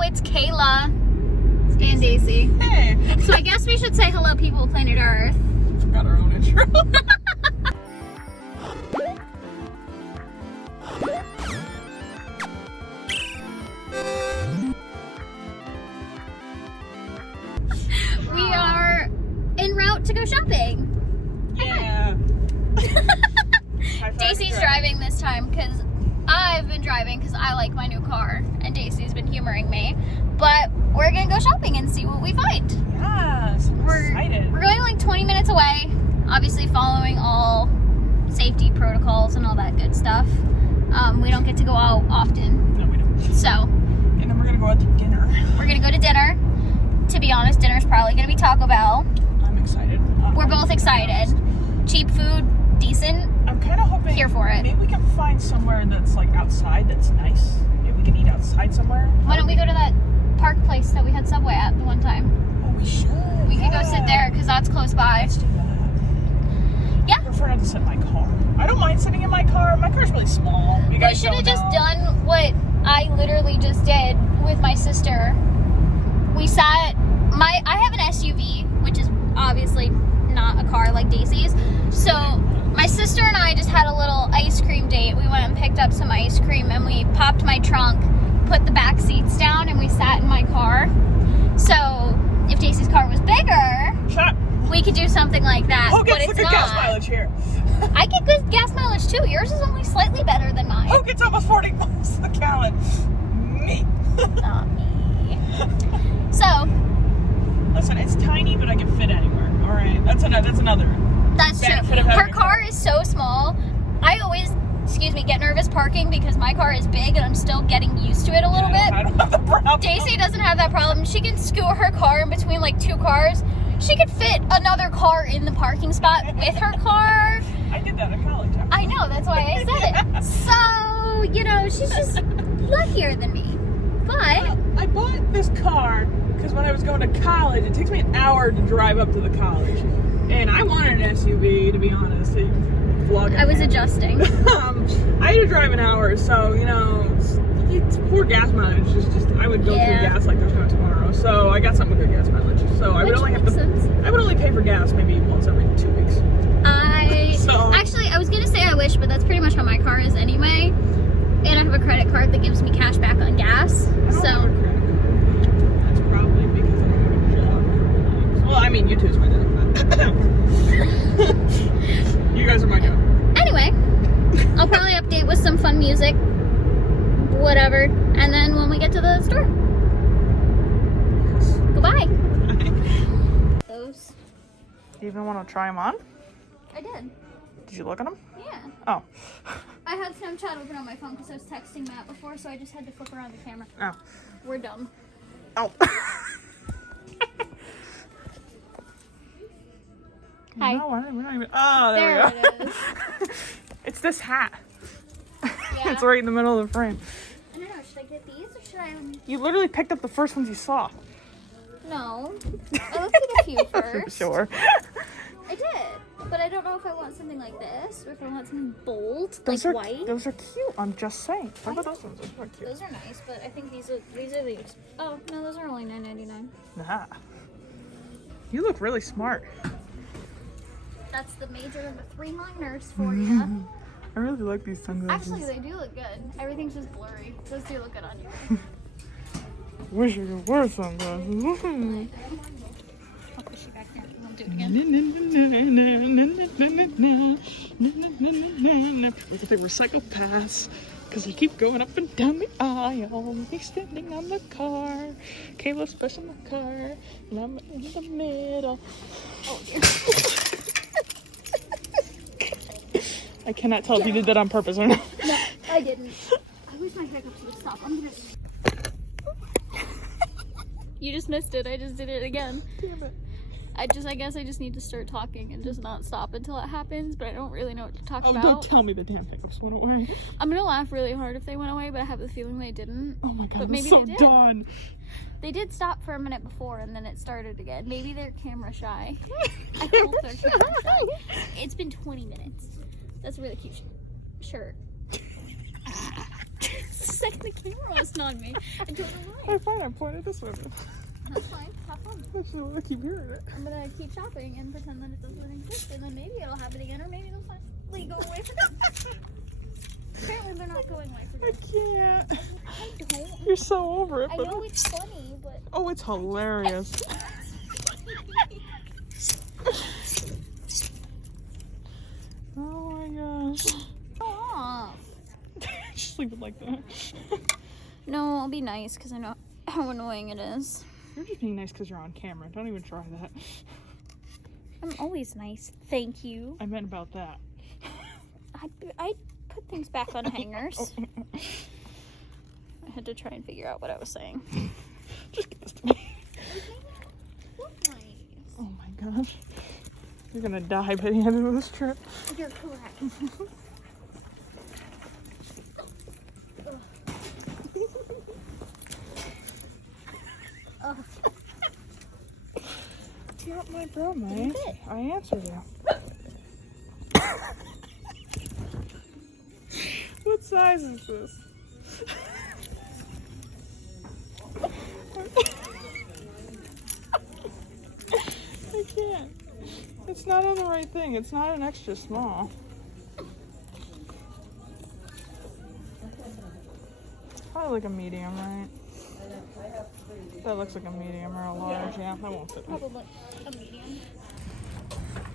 Hello, it's Kayla and Daisy. Hey. So I guess we should say hello, people of planet Earth. Forgot our own intro. We are en route to go shopping. Yeah. Daisy's driving this time because I've been driving because I like my new car, and Daisy's been humoring me. But we're gonna go shopping and see what we find. Yes, I'm excited. We're going like 20 minutes away, obviously following all safety protocols and all that good stuff. We don't get to go out often. No, we don't. So. And then we're gonna go out to dinner. We're gonna go to dinner. To be honest, dinner's probably gonna be Taco Bell. I'm excited. We're both excited. Cheap food, decent. I'm kind of hoping Here for it. Maybe we can find somewhere that's like outside that's nice. Maybe we can eat outside somewhere. Why don't we go to that park place that we had Subway at the one time? Oh, we should. We could go sit there because that's close by. Let's do that. Yeah. I prefer not to sit in my car. I don't mind sitting in my car. My car's really small. You We guys should have don't just know. done what I literally just did with my sister. We sat. I have an SUV, which is obviously not a car like Daisy's. So my sister and I just had a little ice cream date. We went and picked up some ice cream and we popped my trunk, put the back seats down, and we sat in my car. So if Daisy's car was bigger, Shut up. we could do something like that. Who but gets it's the good not. gas mileage here? I get good gas mileage too. Yours is only slightly better than mine. Who gets almost 40 miles to the gallon? Me. Not me. So Listen, it's tiny, but I can fit anywhere. All right, that's another. that's benefit true. of having Her a car is so small. I always, get nervous parking because my car is big and I'm still getting used to it a little bit. I don't have the problem. Daisy doesn't have that problem. She can scoot her car in between like two cars. She could fit another car in the parking spot with her car. I did that in college. I know, that's why I said it. So, she's just luckier than me. But I bought this car because when I was going to college, it takes me an hour to drive up to the college. And I wanted an SUV, to be honest. To vlog I was adjusting. I had to drive an hour, so, it's poor gas mileage. I would go through gas like there's no tomorrow. So I got something with good gas mileage. So I would only I would only pay for gas maybe once every 2 weeks. Actually, I was going to say I wish, but that's pretty much how my car is anyway. And I have a credit card that gives me cash back on gas. That's probably because I don't have a job. Well, I mean, you two's my dad. You guys are my job. Anyway, I'll probably update with some fun music, whatever, and then when we get to the store. Goodbye. Those. You even want to try them on? I did. Did you look at them? Yeah. Oh. I had Snapchat open on my phone because I was texting Matt before, so I just had to flip around the camera. Oh. We're dumb. Oh. Hi. No, we're not even. Oh, there we go. It is. It's this hat. Yeah. It's right in the middle of the frame. I don't know. Should I get these or should I? You literally picked up the first ones you saw. No. I looked at a few first. Sure. I did, but I don't know if I want something like this or if I want something bold, Those like are white. Those are cute. I'm just saying. What about those ones? Those are cute. Those are nice, but I think these are the. Oh no, those are only $9.99. Nah. You look really smart. That's the major of the 3 minors for you. I really like these sunglasses. Actually, they do look good. Everything's just blurry. Those do look good on you. Wish I could wear sunglasses. I'll push you back there. We won't do it again. Look at the recycle pass. Because I keep going up and down the aisle. He's standing on the car. Kayla's pushing the car. And I'm in the middle. Oh dear. I cannot tell if you did that on purpose or not. No, I didn't. I wish my hiccups would stop. I'm gonna. You just missed it. I just did it again. Damn it. I guess I just need to start talking and just not stop until it happens, but I don't really know what to talk Oh, about. don't tell me the damn hiccups went away. I'm gonna laugh really hard if they went away, but I have the feeling they didn't. Oh my god, But I'm maybe so they did. done. They did stop for a minute before and then it started again. Maybe they're camera shy. I hope they're camera shy. It's been 20 minutes. That's a really cute shirt. second the camera wasn't on me. I don't know why. I fine, I pointed this way. That's fine. Have fun. I keep hearing it. I'm gonna keep shopping and pretend that it doesn't exist, and then maybe it'll happen again, or maybe it'll finally go away for good. Apparently they're not going away for good. I can't. I don't. You're so over it. I know it's funny, but... Oh, it's hilarious. Oh my gosh. Stop. Just leave it like that. No, I'll be nice, because I know how annoying it is. You're just being nice because you're on camera. Don't even try that. I'm always nice. Thank you. I meant about that. I put things back on hangers. I had to try and figure out what I was saying. Just give this to me. Look nice. Oh my gosh. You're gonna die by the end of this trip. You're correct. It's not my problem. I answered you. What size is this? I can't. It's not on the right thing. It's not an extra small. Probably like a medium, right? That looks like a medium or a large. Yeah, that won't fit. Probably a medium.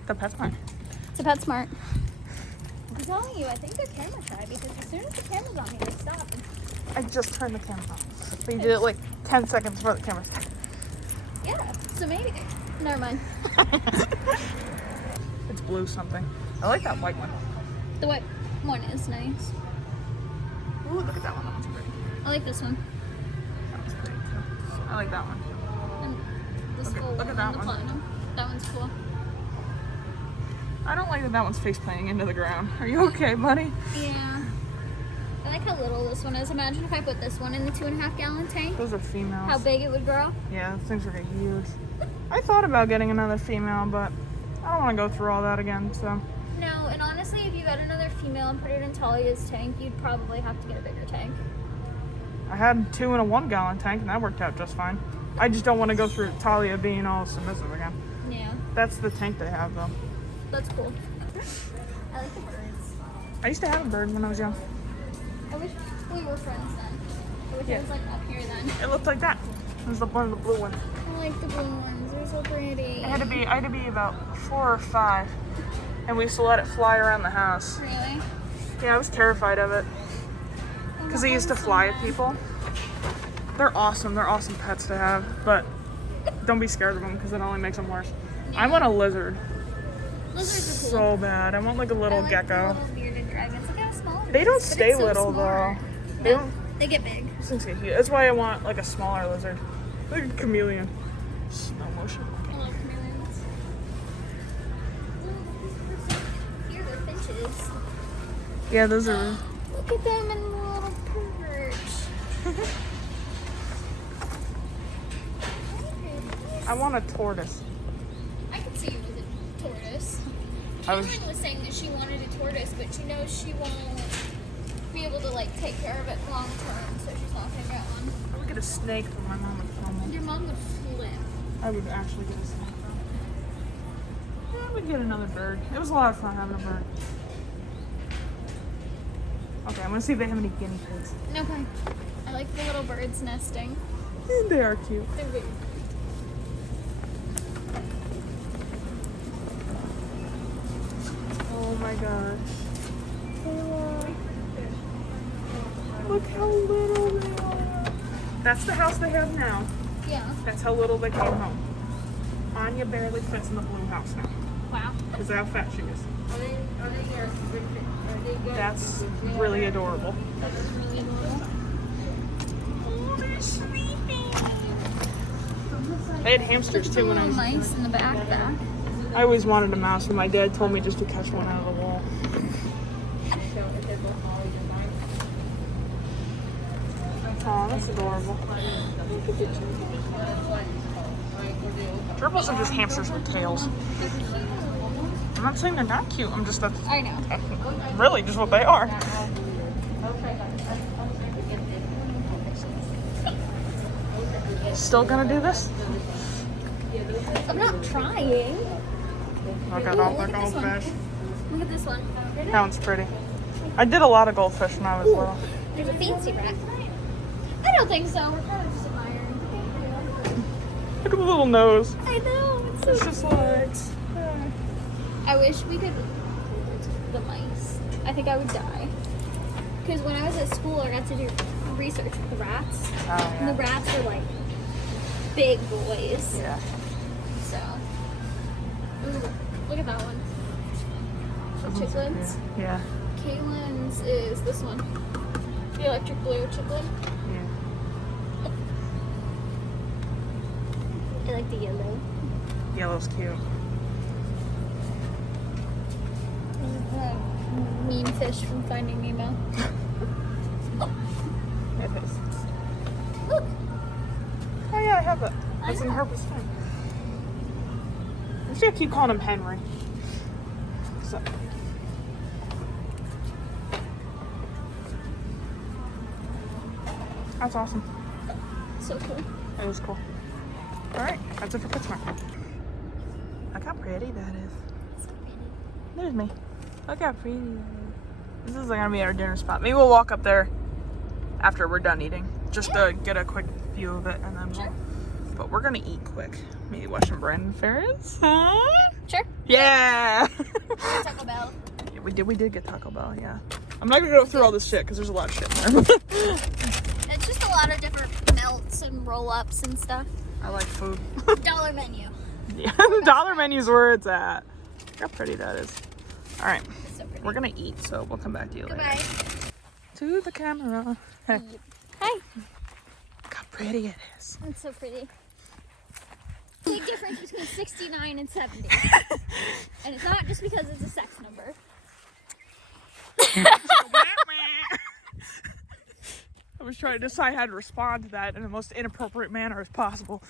The PetSmart. It's a PetSmart. I'm telling you, I think they're camera shy because as soon as the camera's on me, they stop. I just turned the camera on. But you did it like 10 seconds before the camera started. Yeah, so maybe. Never mind. It's blue something. I like that white one. The white one is nice. Ooh, look at that one. That one's pretty. I like this one. That one's pretty too. I like that one too. And this Look at- full look one at that and the one. platinum. That one's cool. I don't like that that one's face planting into the ground. Are you okay, buddy? Yeah. I like how little this one is. Imagine if I put this one in the 2.5 gallon tank. Those are females. How big it would grow. Yeah, those things are huge. I thought about getting another female, but I don't want to go through all that again, so. No, and honestly, if you got another female and put it in Talia's tank, you'd probably have to get a bigger tank. I had 2 in a 1 gallon tank, and that worked out just fine. I just don't want to go through Talia being all submissive again. Yeah. That's the tank they have, though. That's cool. I like the birds. I used to have a bird when I was young. I wish we were friends then. I wish Yeah. it was like up here then. It looked like that. It was one of the blue ones. I like the blue ones. They're so pretty. I had to be about 4 or 5, and we used to let it fly around the house. Really? Yeah, I was terrified of it because they used to fly at people. They're awesome. They're awesome pets to have, but don't be scared of them because it only makes them worse. Yeah. I want a lizard Lizards are cool. so bad. I want like a little I like gecko. The little bearded dragons. Look how small it They is, don't but stay it's so little smart. though. They No, don't. they get big. These things get huge. That's why I want like a smaller lizard, like a chameleon. Slow motion. I love chameleons. Here, they're finches. Yeah, those are. Look at them in the little perch. I want a tortoise. I could see you with a tortoise. I was. Kayla was saying that she wanted a tortoise, but she knows she won't be able to like take care of it long term, so she's not gonna get one. I would get a snake from my mom would film And it. your mom would flip. I would actually get a snake. Yeah, I would get another bird. It was a lot of fun having a bird. Okay, I'm gonna see if they have any guinea pigs. Okay. I like the little birds nesting. And they are cute. They're very Oh my gosh. Kayla. Look how little they are. That's the house they have now. Yeah. That's how little they came home. Anya barely fits in the blue house now. Wow. Because of how fat she is. That's really adorable. That is really adorable. Oh, they're sleeping. They had hamsters too when I was mice in the back there. I always wanted a mouse, and my dad told me just to catch one out of the wall. Oh, that's adorable. Gerbils are just hamsters with tails. I'm not saying they're not cute. I'm just I know. really just what they are. Still gonna do this? I'm not trying. Look at all the goldfish. Look at this one. That one's pretty. I did a lot of goldfish when I was little. There's a fancy rat. I don't think so. We're kind of just admiring. Look at the little nose. I know. It's It's so just like... I wish we could the mice. I think I would die. Because when I was at school, I got to do research with the rats. Oh, And the yeah. rats are like big boys. Yeah. So. Ooh, look at that one. Those ones are Chicklets. cute. Yeah. Kaylin's is this one. The electric blue chiclet. Yeah. I like the yellow. Yellow's cute. This is the mean fish from Finding Nemo. It is. Look. Oh yeah, I have it. I That's in know. Herbert's thing. I'm just gonna keep calling him Henry. So. That's awesome. So cool. That is cool. Alright, that's it for PetSmart. Look how pretty that is. So pretty. There's me. Look how pretty that is. This is gonna be our dinner spot. Maybe we'll walk up there after we're done eating. Just to get a quick view of it and then Sure. But we're gonna eat quick. Maybe watch some Brandon Ferris. Huh? Sure. Yeah! Taco Bell. Yeah, we did get Taco Bell, yeah. I'm not gonna go through all this shit because there's a lot of shit in there. It's just a lot of different melts and roll-ups and stuff. I like food. Dollar menu. Yeah, the dollar menu's where it's at. Look how pretty that is. Alright, It's so pretty. we're gonna eat, so we'll come back to you later. Goodbye. To the camera. Hey, Hi. look how pretty it is. It's so pretty. Big difference between 69 and 70. And it's not just because it's a sex number. I was trying to decide how to respond to that in the most inappropriate manner as possible.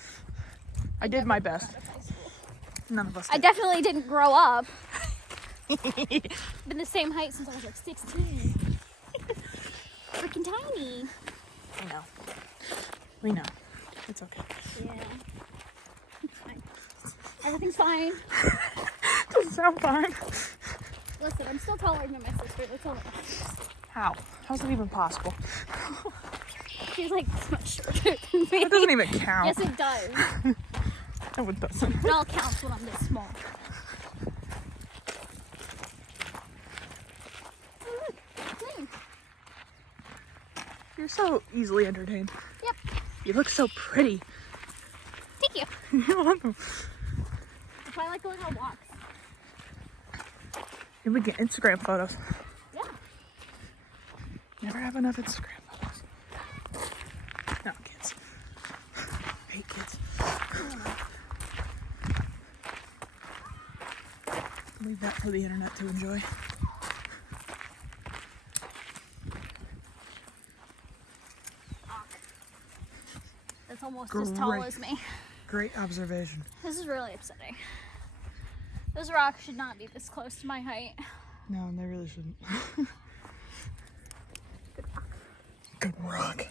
I did my best. None of us I did. definitely didn't grow up. Been the same height since I was like 16. Freaking tiny. I know. We know. It's okay. Yeah. It's fine. Everything's fine. Doesn't sound fine. Listen, I'm still taller than my sister. That's all that matters. How? How's that even possible? She's like this much shorter than me. That doesn't even count. Yes, it does. No, it doesn't. It all counts when I'm this small. You're so easily entertained. Yep. You look so pretty. Thank you. You're welcome. That's why I like going on walks. You would get Instagram photos. Yeah. Never have enough Instagram photos. No, kids. I hate kids. Leave that for the internet to enjoy. That's almost as tall Great. as me. Great observation. This is really upsetting. Those rocks should not be this close to my height. No, they really shouldn't. Good rock.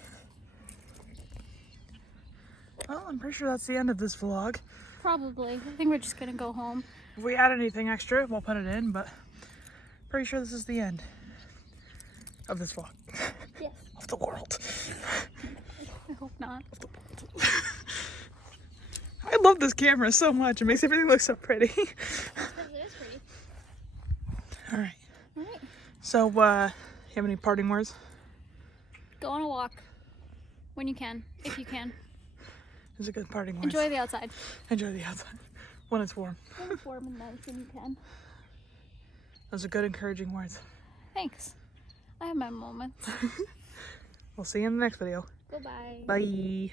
Well, I'm pretty sure that's the end of this vlog. Probably. I think we're just gonna go home. If we add anything extra, we'll put it in, but pretty sure this is the end of this vlog. Yes. Of the world. I hope not. Of the world. I love this camera so much. It makes everything look so pretty. It is pretty. All right. Alright. So, you have any parting words? Go on a walk. When you can. If you can. It's a good parting words. Enjoy the outside. Enjoy the outside when it's warm. When it's warm and nice when you can. Those are good, encouraging words. Thanks. I have my moments. We'll see you in the next video. Goodbye. Bye.